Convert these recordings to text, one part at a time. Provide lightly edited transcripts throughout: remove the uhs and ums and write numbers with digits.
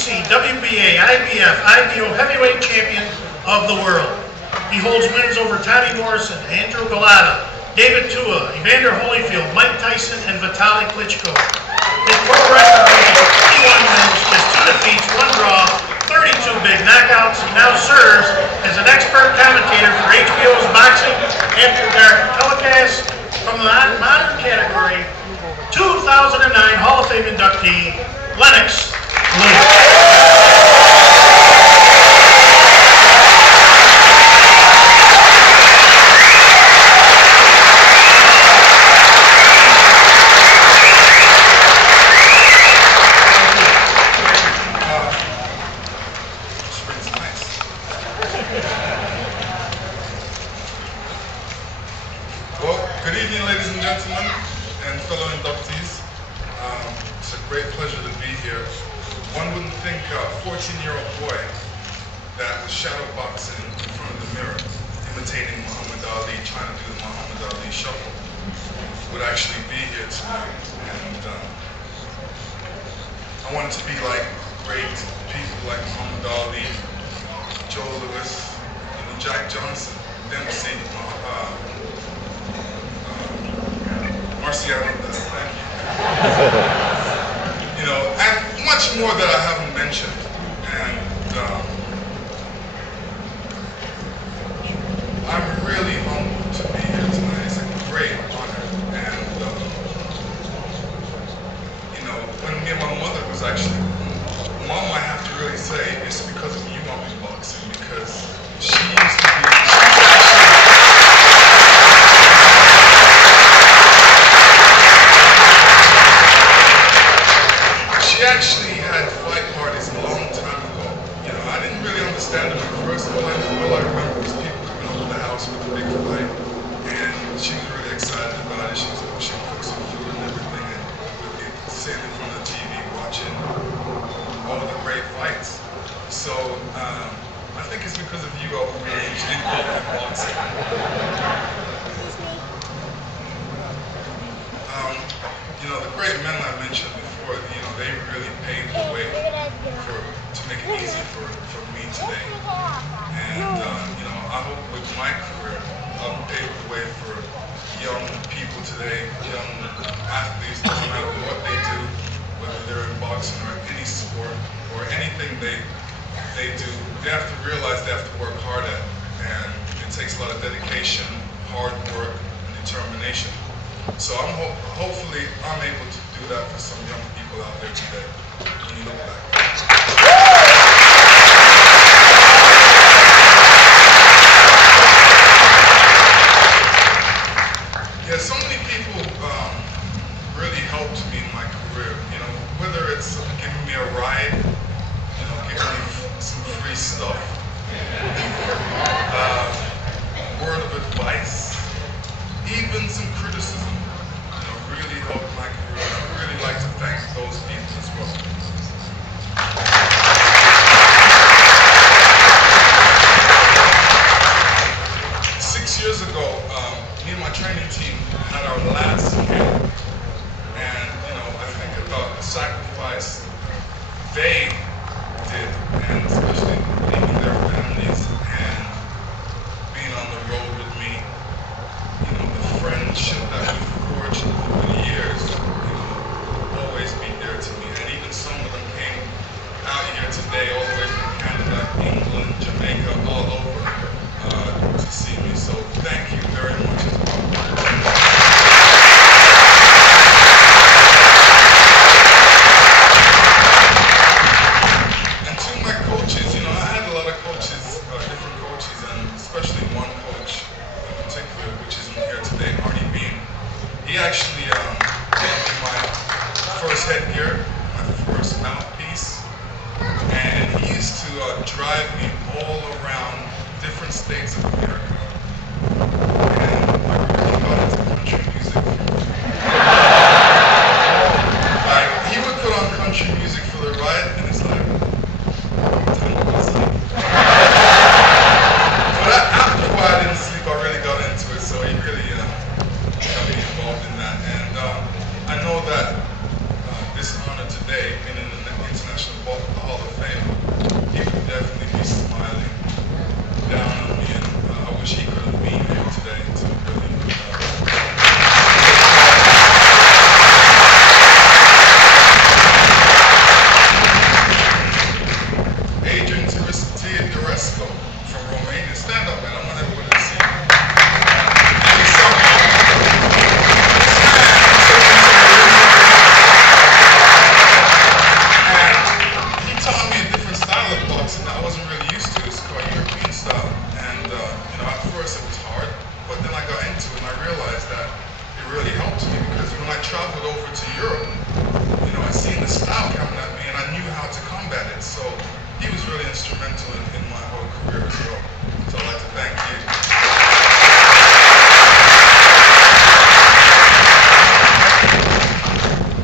WBC, WBA, IBF, IBO heavyweight champion of the world. He holds wins over Tommy Morrison, Andrew Golota, David Tua, Evander Holyfield, Mike Tyson, and Vitaly Klitschko. His pro record is 21 wins, just 2 defeats, 1 draw, 32 big knockouts. He now serves as an expert commentator for HBO's Boxing After Dark telecast from the modern category. 2009 Hall of Fame inductee, Lennox Claudius. Well, good evening, ladies and gentlemen, and fellow inductees. It's a great pleasure to be here. One wouldn't think a 14-year-old boy that was shadow boxing in front of the mirror, imitating Muhammad Ali, trying to do the Muhammad Ali shuffle, would actually be here tonight. And I wanted to be like great people like Muhammad Ali, Joe Louis, Jack Johnson, Dempsey, Marciano, thank you. You know, and much more that I haven't mentioned. And I'm really humbled to be here tonight. It's a great honor. And you know, when me and my mother was actually, Mom, I have to really say, it's because of you I'm in boxing, because she used to be. She actually had fight parties a long time ago. You know, I didn't really understand them at first. All I remember was people coming over to the house with a big fight, and she was really excited about it. She cooked some food and everything, and we'd be sitting in front of the TV watching all the great fights. So I think it's because of you I was really involved in boxing. You know, the great men I mentioned before, you know, they really paved the way to make it easy for me today. And, you know, I hope with my career, I'll pave the way for young people today, young athletes, doesn't matter what they do, whether they're in boxing or any sport or anything they do, they have to realize they have to work hard at it. And it takes a lot of dedication, hard work, and determination. So hopefully I'm able to do that for some young people out there today when you look back. Yeah, so many people really helped me in my career. You know, whether it's giving me a ride, you know, giving me some free stuff, word of advice, even some criticism, you know, really helped my career. I'd really like to thank those people as well. 6 years ago, me and my training team had our last camp, and you know, I think about the sacrifice they did, and especially leaving their families and being on the road with me. You know, the friendship that we've forged over the years, you know, will always be there to me. And even some of them came out here today, all the way from Canada, England, Jamaica, all over, to see me. So thank you very much as well. And to my coaches, you know, I had a lot of coaches, different coaches, and especially one coach in particular, which isn't here today, Arnie Bean. He actually gave me my first headgear, my first mouthpiece, and he used to drive me all around different states of America. And combated. So he was really instrumental in my whole career as well. So I'd like to thank you.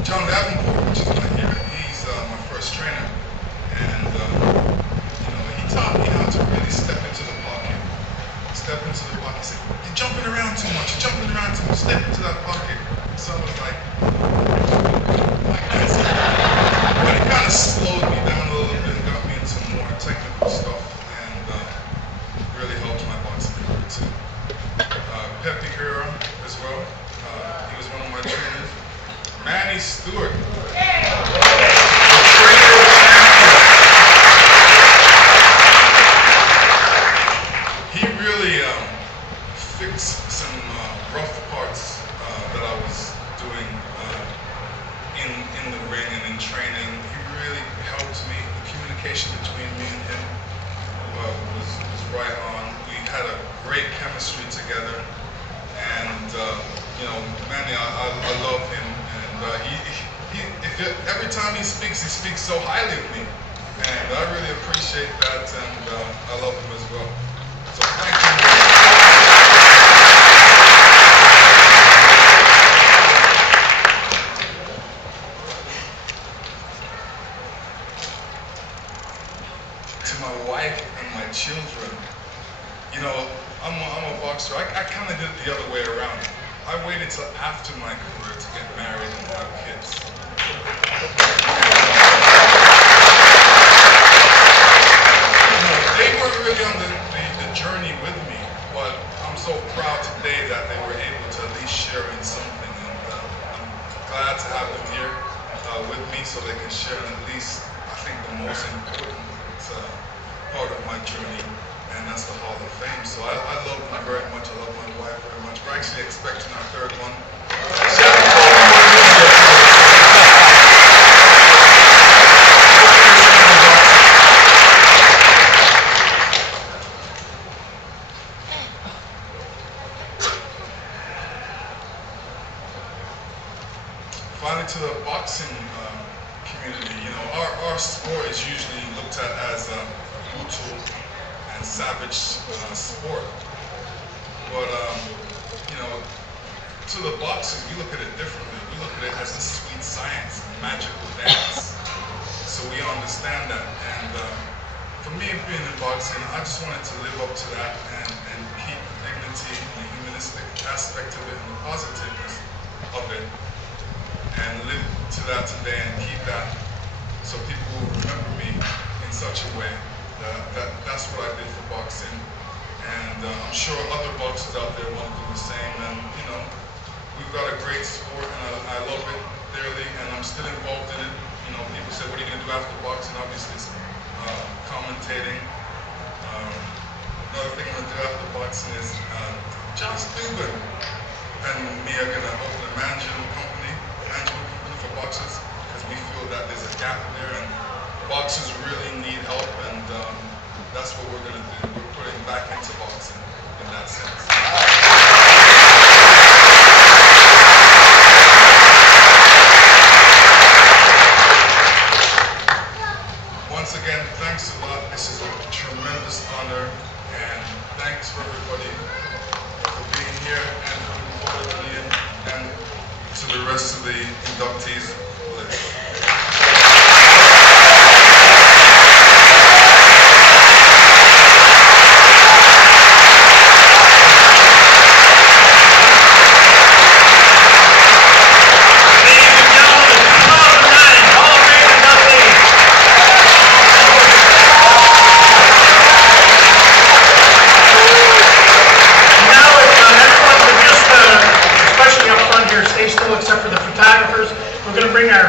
John Davenport, which is my hero, he's my first trainer. And you know, he taught me how to really step into the pocket. Step into the pocket. He said, "You're jumping around too much. You're jumping around too much. Step into that pocket." So I was like this. But it kind of slowed me down a little bit and got me into more technical stuff, and really helped my boxing career too. Pepe Guerra as well. He was one of my trainers. Manny Stewart. He really fixed some rough parts that I was doing in the ring and in training. He really helped me. The communication between me and him was right on. We had a great chemistry together, and you know, Manny, I love him, and every time he speaks so highly of me, and I really appreciate that, and I love him as well. So thank you. To my wife and my children, you know, I'm a boxer. I kind of did it the other way around. I waited till after my career to get married and have kids. You know, they were really on the journey with me, but I'm so proud today that they were able to at least share in something, and I'm glad to have them here with me so they can share in at least, I think, the most important part of my journey, and that's the Hall of Fame. So I love them very much. I love my wife very much. We're actually expecting our third one. Finally, to the boxing community, you know, our sport is usually looked at as brutal and savage sport, but you know, to the boxers, we look at it differently. We look at it as a sweet science, a magical dance. So we understand that, and for me, being in boxing, I just wanted to live up to that and keep the dignity and the humanistic aspect of it and the positiveness of it, and live to that today and keep that, so people will remember me in such a way. That's what I did for boxing, and I'm sure other boxers out there want to do the same. And you know, we've got a great sport, and I love it dearly, and I'm still involved in it. You know, people say, "What are you going to do after boxing?" Obviously, it's commentating. Another thing I'm going to do after boxing is John Steuben and me are going to open a management company for boxers, because we feel that there's a gap there, and boxers really need help, and that's what we're going to do. We're putting back into boxing in that sense. Once again, thanks a lot. This is a tremendous honor, and thanks for everybody for being here and looking forward to being, and to the rest of the inductees. Except for the photographers, we're going to bring our